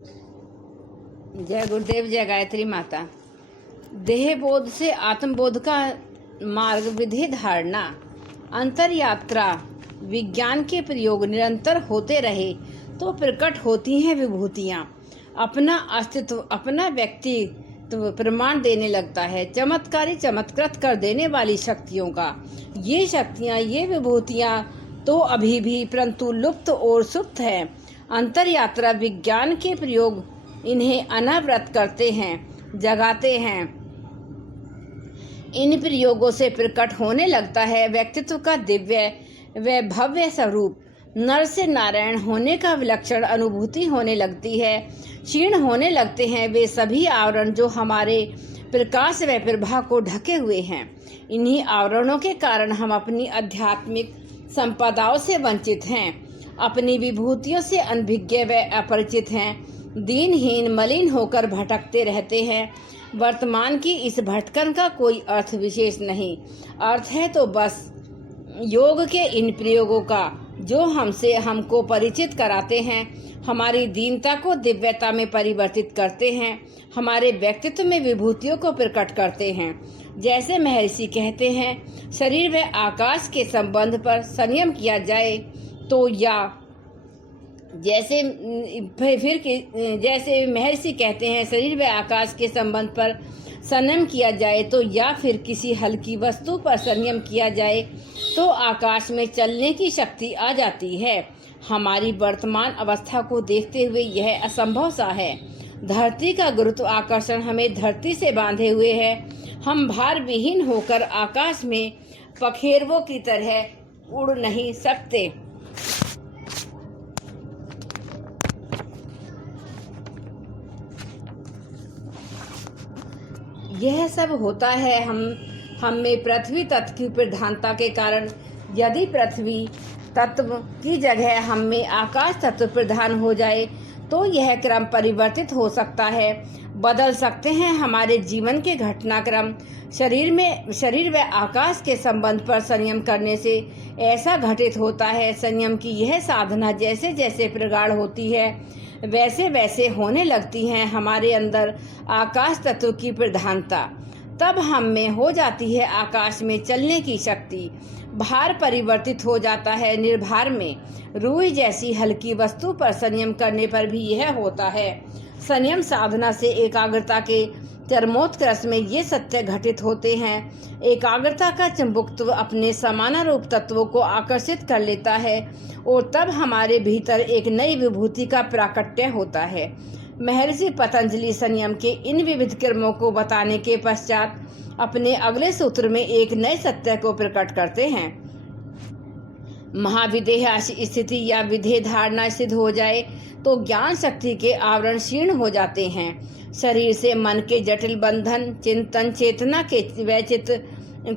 जय गुरुदेव, जय गायत्री माता। देह बोध से आत्मबोध का मार्ग विधि धारणा। अंतर यात्रा विज्ञान के प्रयोग निरंतर होते रहे तो प्रकट होती हैं विभूतियाँ। अपना अस्तित्व, अपना व्यक्तित्व प्रमाण देने लगता है। चमत्कारी चमत्कृत कर देने वाली शक्तियों का ये शक्तियाँ, ये विभूतियाँ तो अभी भी परंतु लुप्त और सुप्त हैं। अंतर यात्रा विज्ञान के प्रयोग इन्हें अनावृत करते हैं, जगाते हैं। इन प्रयोगों से प्रकट होने लगता है व्यक्तित्व का दिव्य व भव्य स्वरूप। नर से नारायण होने का विलक्षण अनुभूति होने लगती है। क्षीण होने लगते हैं वे सभी आवरण जो हमारे प्रकाश व प्रभा को ढके हुए हैं। इन्हीं आवरणों के कारण हम अपनी आध्यात्मिक संपदाओं से वंचित हैं, अपनी विभूतियों से अनभिज्ञ व अपरिचित हैं, दीनहीन मलिन होकर भटकते रहते हैं। वर्तमान की इस भटकन का कोई अर्थ विशेष नहीं। अर्थ है तो बस योग के इन प्रयोगों का जो हमको परिचित कराते हैं, हमारी दीनता को दिव्यता में परिवर्तित करते हैं, हमारे व्यक्तित्व में विभूतियों को प्रकट करते हैं। जैसे महर्षि कहते हैं, शरीर व आकाश के संबंध पर संयम किया जाए तो या जैसे महर्षि कहते हैं शरीर व आकाश के संबंध पर संयम किया जाए तो या फिर किसी हल्की वस्तु पर संयम किया जाए तो आकाश में चलने की शक्ति आ जाती है। हमारी वर्तमान अवस्था को देखते हुए यह असंभव सा है। धरती का गुरुत्व आकर्षण हमें धरती से बांधे हुए है। हम भार विहीन होकर आकाश में पखेरुओं की तरह उड़ नहीं सकते। यह सब होता है हम में पृथ्वी तत्व की प्रधानता के कारण। यदि पृथ्वी तत्व की जगह हम में आकाश तत्व प्रधान हो जाए तो यह क्रम परिवर्तित हो सकता है, बदल सकते हैं हमारे जीवन के घटनाक्रम। शरीर व आकाश के संबंध पर संयम करने से ऐसा घटित होता है। संयम की यह साधना जैसे जैसे प्रगाढ़ होती है वैसे वैसे होने लगती है हमारे अंदर आकाश तत्व की प्रधानता। तब हम में हो जाती है आकाश में चलने की शक्ति। भार परिवर्तित हो जाता है निर्भार में। रूई जैसी हल्की वस्तु पर संयम करने पर भी यह होता है। संयम साधना से एकाग्रता के चरमोत्कर्ष में ये सत्य घटित होते हैं। एकाग्रता का चुंबकत्व अपने समानारूप तत्वों को आकर्षित कर लेता है और तब हमारे भीतर एक नई विभूति का प्राकट्य होता है। महर्षि पतंजलि संयम के इन विविध क्रमों को बताने के पश्चात अपने अगले सूत्र में एक नए सत्य को प्रकट करते हैं। महाविदेह स्थिति या विधेय धारणा सिद्ध हो जाए तो ज्ञान शक्ति के आवरण क्षीण हो जाते हैं। शरीर से मन के जटिल बंधन, चिंतन चेतना के वैचित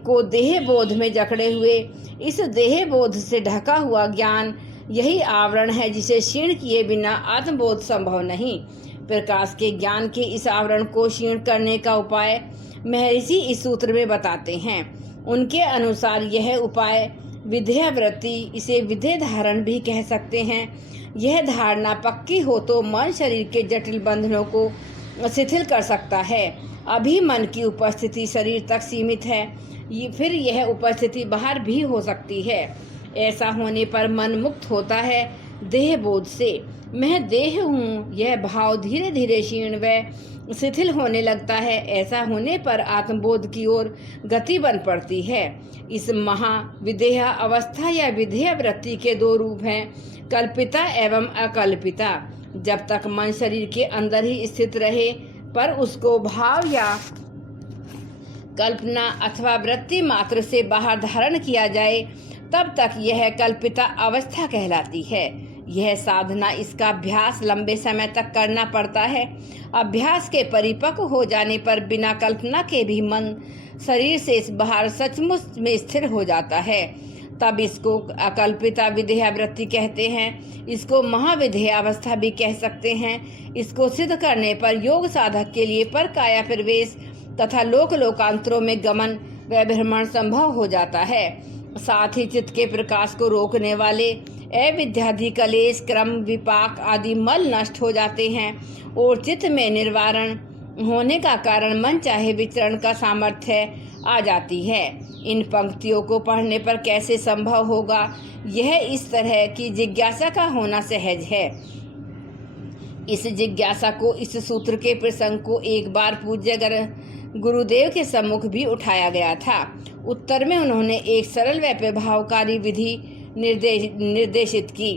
को देह बोध में जकड़े हुए इस देह बोध से ढका हुआ ज्ञान यही आवरण है जिसे क्षीण किए बिना आत्मबोध संभव नहीं। प्रकाश के ज्ञान के इस आवरण को क्षीण करने का उपाय महर्षि इस सूत्र में बताते हैं। उनके अनुसार यह उपाय विधेय वृत्ति, इसे विधेय धारण भी कह सकते हैं। यह धारणा पक्की हो तो मन शरीर के जटिल बंधनों को शिथिल कर सकता है। अभी मन की उपस्थिति शरीर तक सीमित है, फिर यह उपस्थिति बाहर भी हो सकती है। ऐसा होने पर मन मुक्त होता है देह बोध से। मैं देह हूँ यह भाव धीरे धीरे क्षीण व शिथिल होने लगता है। ऐसा होने पर आत्मबोध की ओर गति बन पड़ती है। इस महाविदेह अवस्था या विधेय वृत्ति के दो रूप हैं, कल्पिता एवं अकल्पिता। जब तक मन शरीर के अंदर ही स्थित रहे पर उसको भाव या कल्पना अथवा वृत्ति मात्र से बाहर धारण किया जाए तब तक यह कल्पिता अवस्था कहलाती है। यह साधना, इसका अभ्यास लंबे समय तक करना पड़ता है। अभ्यास के परिपक्व हो जाने पर बिना कल्पना के भी मन शरीर से बाहर सचमुच में स्थिर हो जाता है। तब इसको अकल्पिता विधेय वृत्ति कहते हैं। इसको महाविधेय अवस्था भी कह सकते हैं। इसको सिद्ध करने पर योग साधक के लिए पर काया प्रवेश तथा लोक लोकांतरों में गमन व भ्रमण संभव हो जाता है। साथ ही चित्त के प्रकाश को रोकने वाले अविद्यादि कलेश, क्रम, विपाक आदि मल नष्ट हो जाते हैं और चित्त में निर्वारण होने का कारण मन चाहे विचरण का सामर्थ्य आ जाती है। इन पंक्तियों को पढ़ने पर कैसे संभव होगा, यह इस तरह की जिज्ञासा का होना सहज है। इस जिज्ञासा को, इस सूत्र के प्रसंग को एक बार पूज्य गुरुदेव के सम्मुख भी उठाया गया था। उत्तर में उन्होंने एक सरल व प्रभावकारी विधि निर्देशित की।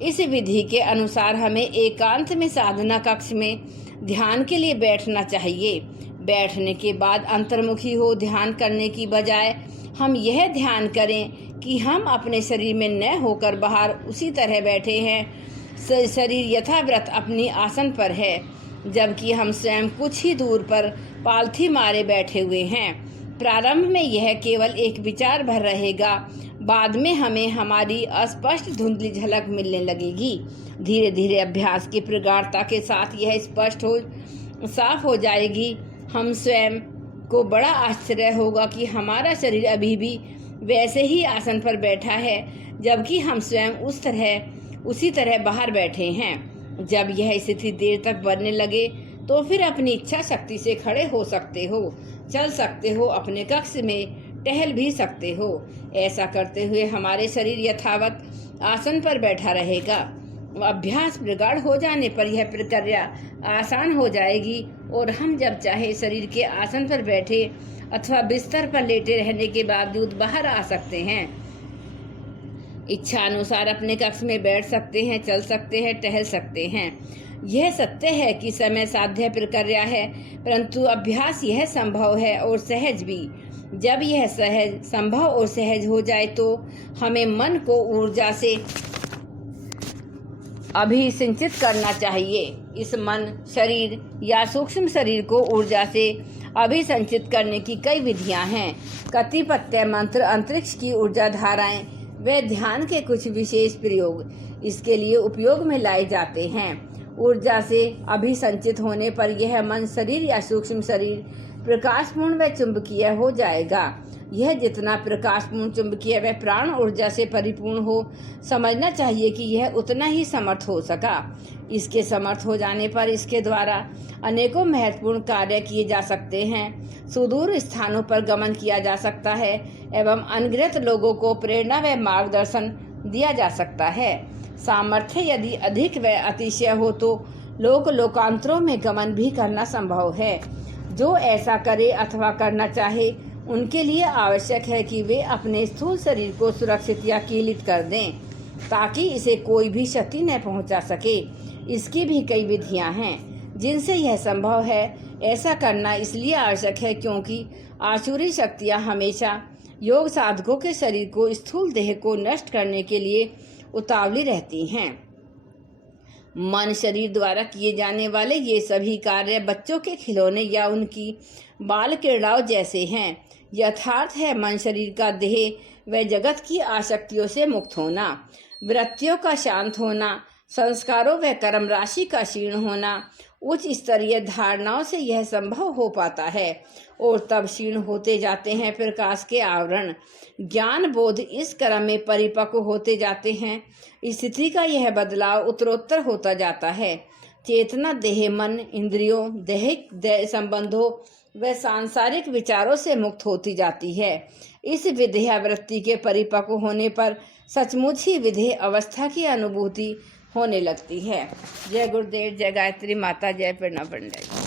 इस विधि के अनुसार हमें एकांत में साधना कक्ष में ध्यान के लिए बैठना चाहिए। बैठने के बाद अंतर्मुखी हो ध्यान करने की बजाय हम यह ध्यान करें कि हम अपने शरीर में न होकर बाहर उसी तरह बैठे हैं। शरीर यथावत अपनी आसन पर है, जबकि हम स्वयं कुछ ही दूर पर पालथी मारे बैठे हुए हैं। प्रारंभ में यह केवल एक विचार भर रहेगा, बाद में हमें हमारी अस्पष्ट धुंधली झलक मिलने लगेगी। धीरे धीरे अभ्यास की प्रगाढ़ता के साथ यह साफ हो जाएगी। हम स्वयं को बड़ा आश्चर्य होगा कि हमारा शरीर अभी भी वैसे ही आसन पर बैठा है, जबकि हम स्वयं उसी तरह बाहर बैठे हैं। जब यह स्थिति देर तक बनने लगे तो फिर अपनी इच्छा शक्ति से खड़े हो सकते हो, चल सकते हो, अपने कक्ष में टहल भी सकते हो। ऐसा करते हुए हमारे शरीर यथावत आसन पर बैठा रहेगा। अभ्यास प्रगाढ़ हो जाने पर यह प्रक्रिया आसान हो जाएगी और हम जब चाहे शरीर के आसन पर बैठे अथवा बिस्तर पर लेटे रहने के बावजूद बाहर आ सकते हैं। इच्छा अनुसार अपने कक्ष में बैठ सकते हैं, चल सकते हैं, टहल सकते हैं। यह सत्य है कि समय साध्य प्रक्रिया है, परंतु अभ्यास यह संभव है और सहज भी। जब यह सहज, संभव और सहज हो जाए तो हमें मन को ऊर्जा से अभिसिंचित करना चाहिए। इस मन, शरीर या सूक्ष्म शरीर को ऊर्जा से अभिसंचित करने की कई विधियां हैं। कतिपय मंत्र, अंतरिक्ष की ऊर्जा धाराएं व ध्यान के कुछ विशेष प्रयोग इसके लिए उपयोग में लाए जाते हैं। ऊर्जा से अभिसंचित होने पर यह मन, शरीर या सूक्ष्म शरीर प्रकाशपूर्ण व चुंबकीय हो जाएगा। यह जितना प्रकाशपूर्ण, चुंबकीय व प्राण ऊर्जा से परिपूर्ण हो, समझना चाहिए कि यह उतना ही समर्थ हो सका। इसके समर्थ हो जाने पर इसके द्वारा अनेकों महत्वपूर्ण कार्य किए जा सकते हैं, सुदूर स्थानों पर गमन किया जा सकता है एवं अनगिनत लोगों को प्रेरणा व मार्गदर्शन दिया जा सकता है। सामर्थ्य यदि अधिक व अतिशय हो तो लोकांतरों में गमन भी करना संभव है। जो ऐसा करे अथवा करना चाहे, उनके लिए आवश्यक है कि वे अपने स्थूल शरीर को सुरक्षित या कीलित कर दें, ताकि इसे कोई भी क्षति न पहुंचा सके। इसकी भी कई विधियां हैं जिनसे यह संभव है। ऐसा करना इसलिए आवश्यक है क्योंकि आसुरी शक्तियां हमेशा योग साधकों के शरीर को, स्थूल देह को नष्ट करने के लिए उतावली रहती हैं। मन, शरीर द्वारा किए जाने वाले ये सभी कार्य बच्चों के खिलौने या उनकी बाल क्रीड़ाओं जैसे हैं। यथार्थ है मन, शरीर का देह व जगत की आसक्तियों से मुक्त होना, वृत्तियों का शांत होना, संस्कारों व कर्म राशि का क्षीण होना। उच्च स्तरीय धारणाओं से यह संभव हो पाता है और तब क्षीण होते जाते हैं प्रकाश के आवरण। ज्ञान बोध इस क्रम में परिपक्व होते जाते हैं। स्थिति का यह बदलाव उत्तरोत्तर होता जाता है। चेतना देह, मन, इंद्रियों, दैहिक संबंधों व सांसारिक विचारों से मुक्त होती जाती है। इस विधेय वृत्ति के परिपक्व होने पर सचमुच ही विधेय अवस्था की अनुभूति होने लगती है। जय गुरुदेव, जय गायत्री माता, जय प्रेरणा पंडित।